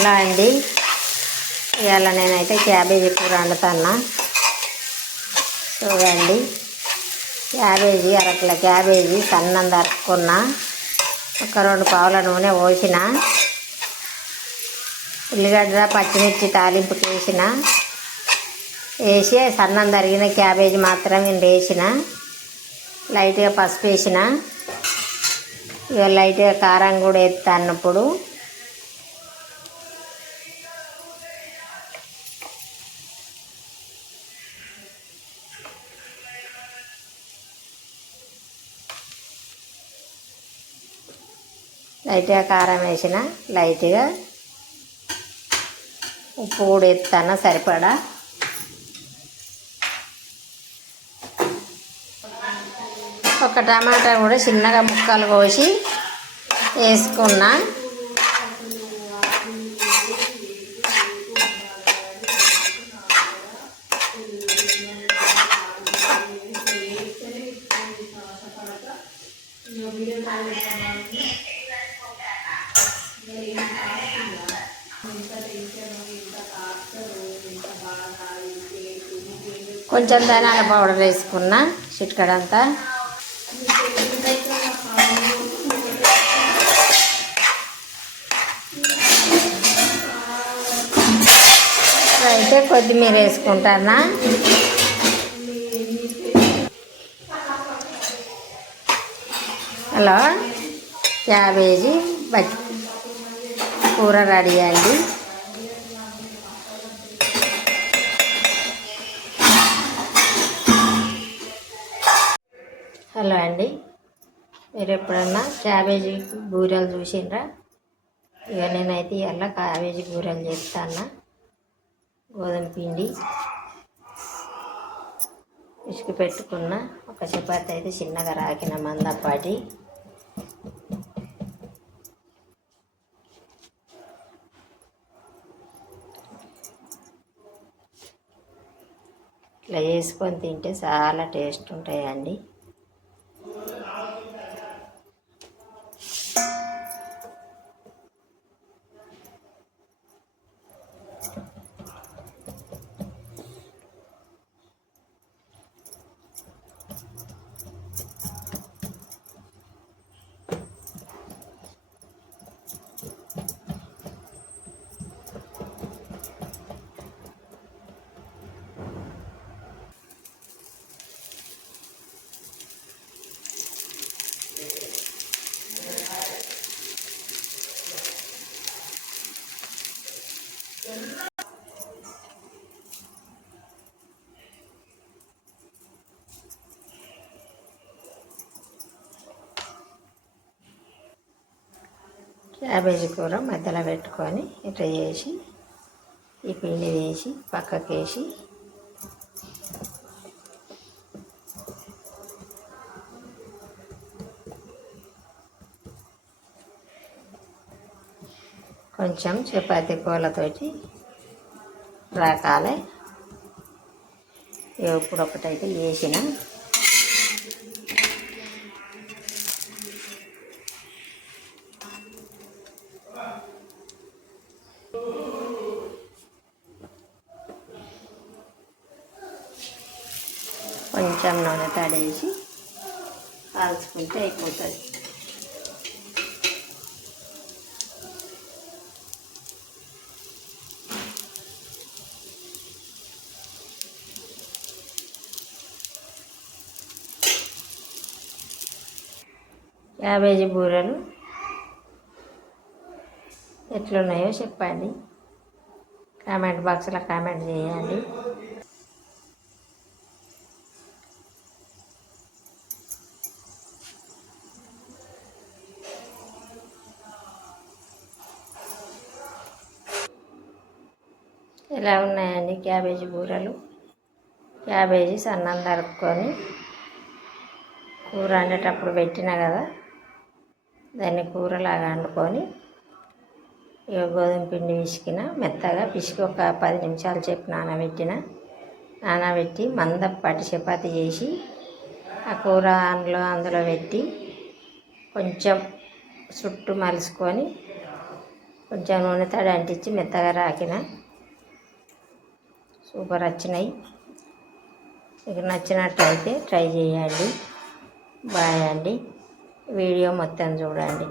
Hello అండి, ఇవాళ నేనైతే క్యాబేజీ కూర వండుతున్నా. చూడండి, క్యాబేజీ అరకిలో క్యాబేజీ సన్నం తరుక్కున్నా. ఒక 2 పావుల నూనె పోసిన, ఉల్లిగడ్డ పచ్చిమిర్చి తాలింపుకి వేసి సన్నం తరిగిన క్యాబేజీ మాత్రం నేను వేసిన. లైట్గా పసుపు వేసిన, ఇక లైట్గా కారం కూడా వేస్తాన్నప్పుడు లైట్గా కారం వేసిన, లైట్గా ఉప్పు కూడా వేస్తాను సరిపడా. ఒక టమాటా కూడా చిన్నగా ముక్కలు కోసి వేసుకున్నా. కొంచెం ధనియాల పౌడర్ వేసుకున్నా, చిటికెడంతా. అయితే కొత్తిమీర వేసుకుంటానా. హలో, క్యాబేజీ కూర రెడీ అండి. హలో అండి, మీరు ఎప్పుడన్నా క్యాబేజీ బూరెలు చూసిండ్రా? ఇక నేనైతే ఇలా క్యాబేజీ బూరెలు చేస్తాను. గోధుమ పిండి ఇసుక పెట్టుకున్న, ఒక చపాతి అయితే చిన్నగా రాకిన మందపాటి. ఇట్లా వేసుకొని తింటే చాలా టేస్ట్ ఉంటాయండి. క్యాబేజీ కూర మధ్యలో పెట్టుకొని ఇట్లా చేసి ఈ పిండి వేసి పక్కకేసి కొంచెం చపాతీ కూలతోటి రాకాలి. ఇప్పుడు ఒకటైతే వేసిన, కొంచెం నూనె తడేసి కాల్చుకుంటే అయిపోతుంది. క్యాబేజీ బూరెలు ఎట్లున్నాయో చెప్పండి, కామెంట్ బాక్స్లో కామెంట్ చేయండి. ఎలా ఉన్నాయండి క్యాబేజీ బూరెలు? క్యాబేజీ సన్నం తరుక్కొని కూర వండేటప్పుడు పెట్టినా కదా, దాన్ని కూరలాగా వండుకొని ఇక గోధుమ పిండి మెత్తగా పిసికి ఒక 10 నిమిషాలు సేపు నానబెట్టి మందపాటి చపాతి చేసి ఆ కూర అందులో పెట్టి కొంచెం చుట్టూ మలుచుకొని కొంచెం నూనె తడి అంటించి మెత్తగా రాకిన. సూపర్ వచ్చినాయి. మీకు నచ్చినట్టయితే ట్రై చేయండి. బాయ్ అండి. వీడియో మొత్తం చూడండి.